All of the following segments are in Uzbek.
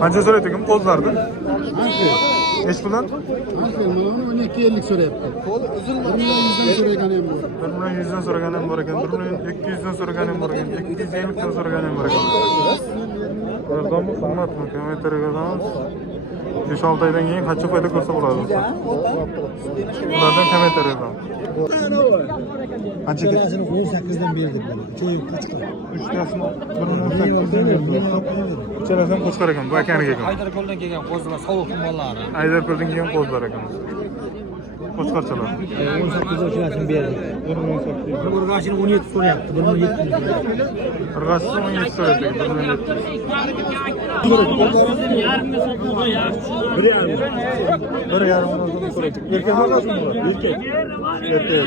Qancha so'rayapti qo'zlarni? Hech bilan? Mana 12.50 so'rayapti. Uzun 100 so'ragan ham bor. 100 so'ragan ham bor ekan, 200 so'ragan ham bor ekan, 250 so'ragan ham bor ekan. Arzonmi, qimmatmi? Kommentariyga yozamiz. 5-6 oydan keyin qancha foyda ko'rsa bo'ladi? Ulardan kommentariy yozamiz. Qancha ketdi? 18 dan berdik buni. Cho'yib qochqar. 3 tasini 1.8 dan berdik. Uchalasidan qo'chqar ekan, bu akaniga ekan. Aydarko'ldan kelgan qo'zilar, sovuq mollari. Aydarko'ldan kelgan qo'zlar ekan. Qo'chqarchalar. 18 dan kilasini berdik. 1.8. Bir urg'ashini 17 so'rayapti. 1.700. Qirg'asi 17 so'rayapti, 1.700. Bir yarim so'm so'rayapti. Erkak bo'lmasmi bu? Erkak. Erkak.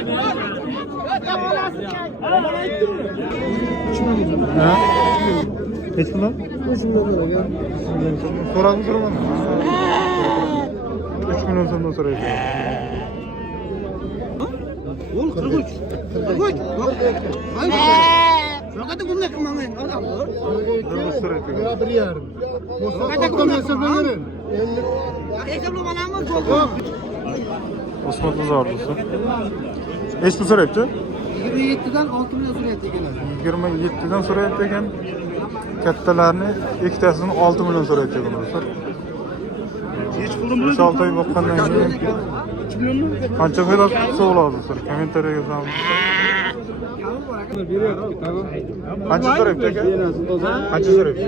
Ha? Hech bilan? So'radimi, so'ramadimi? 3 million so'mdan so'rayapti. Ol 43. 43. Faqat bunday qilmang, odam. So'rayapti. 1.5. Faqat qilmasa berin. Osman Tuzorlusu. Hech pul so'rayapti? 27 dan 6 million so'rayapti ekanlar. 27 dan so'rayapti ekan. Kattalarni ikkitasini 6 million so'rayapti ekan do'stlar. Hech pulim 5-6 oy boqqandan keyin qancha foyda qilsa bo'ladi do'stlar? Kommentariyaga yozamiz. Qancha so'rayapti aka? Qancha so'rayapti?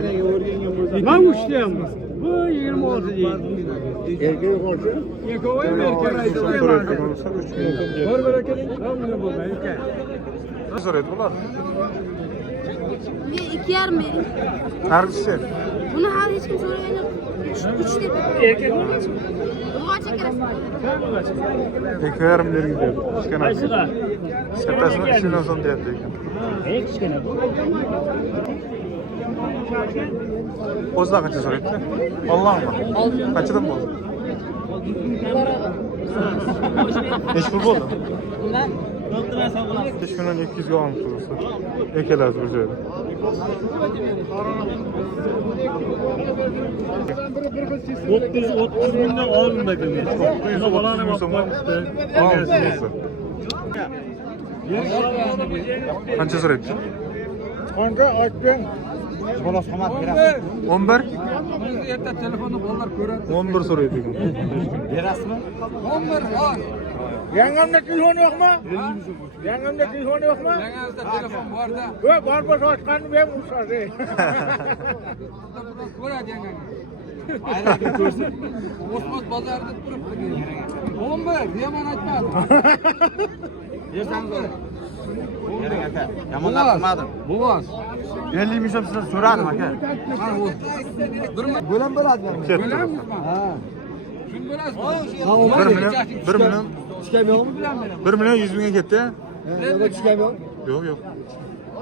Men ushlayapman. Bu 26 deydi. Erkak qo'ychi? Erkak so'rayapti do'stlar. 3 million so'm deyapti. Bir akaning hamma bo'lmaydi ekan. Qancha so'rayapti bular? Men 2,5 bering. Har kishi. Buni hali hech kim so'ragan yo'q. 3 deb. Erkak bo'lmasin. Urg'och ekan. 2,5 bergi deyapti. Kichkinasi. Kattasini 3 million so'm deyapti ekan. Kichkina bu. Qo'zlar qancha so'rayapti? Allohmi? Qanchadan bo'ldi? Hech pul bo'ldi? 5 million 200 ga olib turibsiz. Ekalasiz bir joyda. 930 mingdan olinmagan. 930 ming so'm olibsiz. Qancha so'rayapti? Qancha aytgan? Bola samat berasiz. 11? Erta telefonni bolalar ko'radi. 11 so'raydi ekan. Berasizmi? 11 bor. Yangamda telefon yo'qmi? Yangamda telefon yo'qmi? Yangangizda telefon bor-da. Voy, bor ochqanni men ushadi. Ko'radi yangangiz. Aylanib ko'rsin. O'smot bozorida turibdi. 11, yomon aytmadim. Yersangiz Bering aka. Yomonlar qilmadim. Buvos. 50 ming so'm sizdan so'radim aka. Mana u. Bo'lam bo'ladi. Ketdi. Ha. Shuni bilasiz. 1 million Tushgan yo'qmi? 1 million 100 mingga ketdi. Yo'q, tushgan yo'q. Yo'q, yo'q.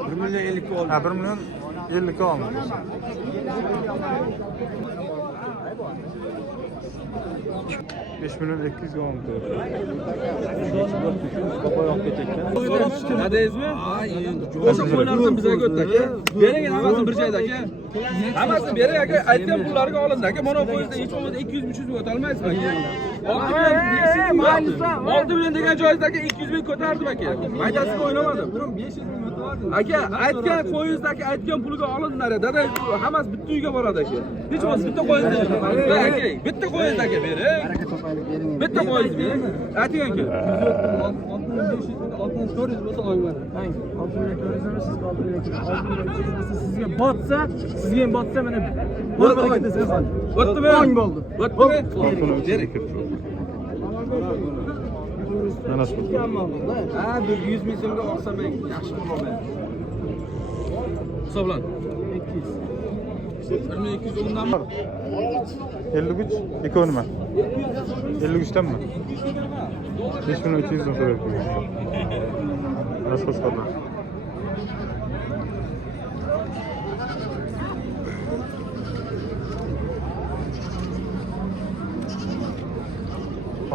1 million 50 ga oldim. Ha, 1 million 50 ga oldim. Beş milyon 200 ga oldim. Nadayizmi? O'sha qo'ylardan bizga o'tdi. Bering hammasini bir joyda aka. Hammasini bering aka. Aytgan pullariga olindi aka. Mana qo'yingizda hech bo'lmasa 200 ming o'ta olmaysiz aka. 6 million degan joyizdagi 200 ming ko'tardim aka. Maydasiga o'ynamadim. 500 ming o'tardim. Aka, aytgan qo'yingizdagi aytgan puliga olindilar. Dada, hammasi bitta uyga boradi aka. Hech bo'lmasa bitta qo'yingizda. Aka, bitta qo'yingizda aka bering. Bitta qo'yingiz bering. Ayting aka. 6400 bo'lsa olmayman. 6400 siz 6400 sizga botsa, sizga ham botsa mana bir barakat desiz. O'tdimi? 10 bo'ldi. O'tdimi? Bering. Mana shu. Ha, bir 100 ming so'mga olsam men yaxshi bo'laman. Hisoblan. 200. 1200 o'ndanmi? 53 ikkovi nima? 53 danmi? 5 million 200 dan so'rayapti. Mana shu qo'shqarlar.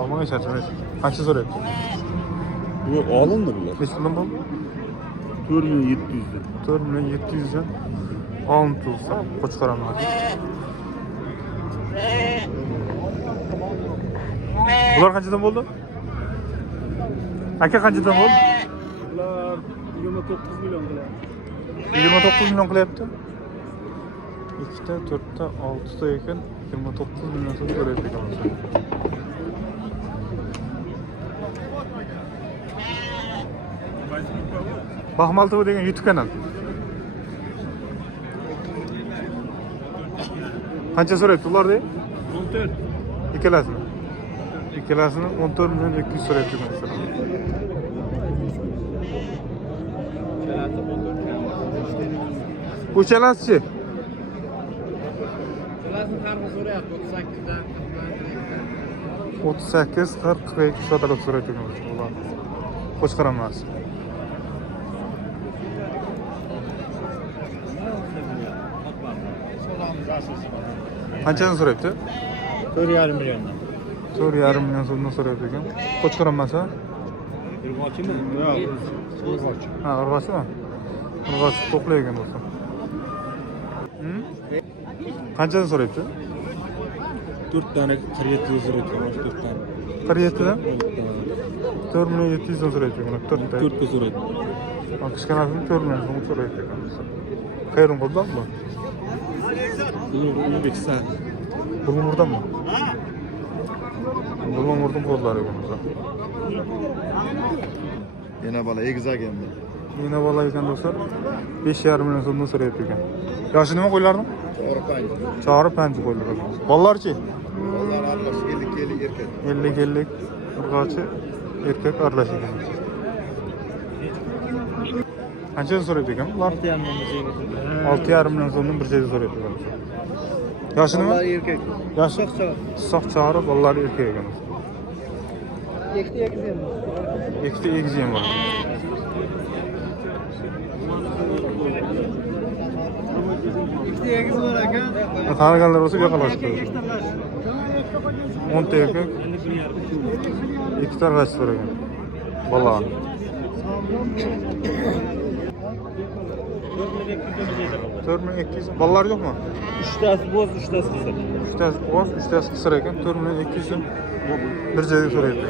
Olmaga charchamaysiz. Qancha so'rayapti? Yo'q, olindi bular. Hech nima bo'ldi? 4 million 700 dan. 4 million 700 dan olib tursa qo'chqaraman. Bular qanchadan bo'ldi? Aka qanchadan bo'ldi? Ular 29 milyon dolar. 29 milyon qilyapti. 2 ta, 4 ta, 6 ta ekan 29 milyon so'm to'layapti ekan. Baxmal TV degan YouTube kanal. Qancha so'rayapti ular de? 14. Ikkalasini. Ikkalasini 14 milyon 200 so'rayapti ekan. Uchalasi-chi? Ularning qarzi so'rayapti 38 dan. 38, 40, 42 sotalar so'rayapti ekan ular. Qo'chqar emas. Qanchani so'rayapti? 4,5 milyondan. 4,5 milyon so'mdan so'rayapti ekan. Qo'chqar emas-a? Urg'ochimi? Yo'q, urg'och. Ha, urg'ochmi? Urg'och to'qlaygan bo'lsa. Qanchadan so'rayapti? 4 tane 47 so'rayapti, 4 tane. 47 dan? 4 milyon 700 dan so'rayapti ekan. 4 ta. 4 ta so'rayapti. Kichkinasini 4 milyon so'm so'rayapti ekan. Qayerdan qo'ldanmi? Bu O'zbekiston. Bulg'urdanmi? Bulg'urdan qo'llar ekan o'zi. Yana bola egizaganda. Yine bola ekan do'stlar 5,5 milyon so'mdan so'rayapti ekan. Yoshi nima qo'ylarning? Chori panji qo'ylar ekan. Bolalarchi? Bolalar aralash 50 erkak. 50 urg'ochi erkak aralash ekan. Qanchadan so'rayapti ekan ular? 6,5 milyon so'mdan bir joyda so'rayapti ekan. Yoshi nima? Erkak. Yoshi soq chori bolalar erkak ekan. Ikkita egiz ham bor. İşte egiz var ekan. Taniganlar bo'lsa yoqalashib qo'yadi. 10 ta erkak, 2 ta aralash so'ragan. Bola. 4,200. Bolalar yo'qmi? 3tasi bo'z, 3tasi qisir. 3tasi bosh, 3tasi qisir ekan. 4,200 so'm bir joyda so'rayapti.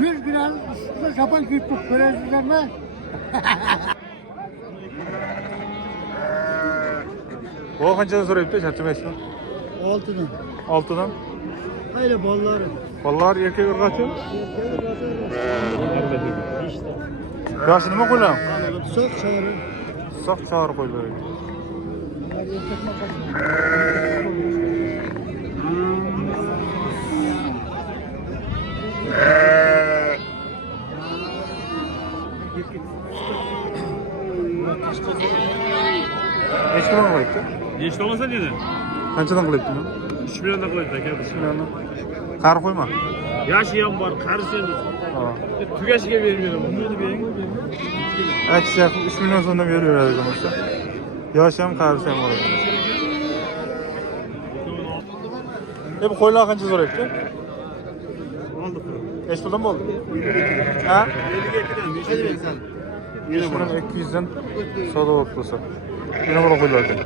Bir günden sapan kıyıp görevliler mi? O qanchadan so'rayapti? Charchamaysiz? 6'dan. 6dan. Hayır balları. Bolalar erkak urg'ochi? Yoshi nima qo'ylar? Sok çağrı. Soq chori qo'ylar ekan. Nechi puldan qo'yibdi? Nechta olmasa dedi? Qanchadan qilyapti buni? 3 milliondan qo'yibdi aka. 3 millionni. Qari qo'yma. Yoshi ham bor, qarisi ham. Ha. Tugashiga bermayman. Buni bering. Aksiya 3 million so'mdan berib beradi ekan bo'lsa. Yoshi ham qarisi ham bor ekan. Bu qo'ylar qancha so'rayapti? Oldi. Nechi puldan bo'ldi? Ha? 52 dan. 200 dan savdo bo'lib tursa. Yana bir qo'ylar ekan.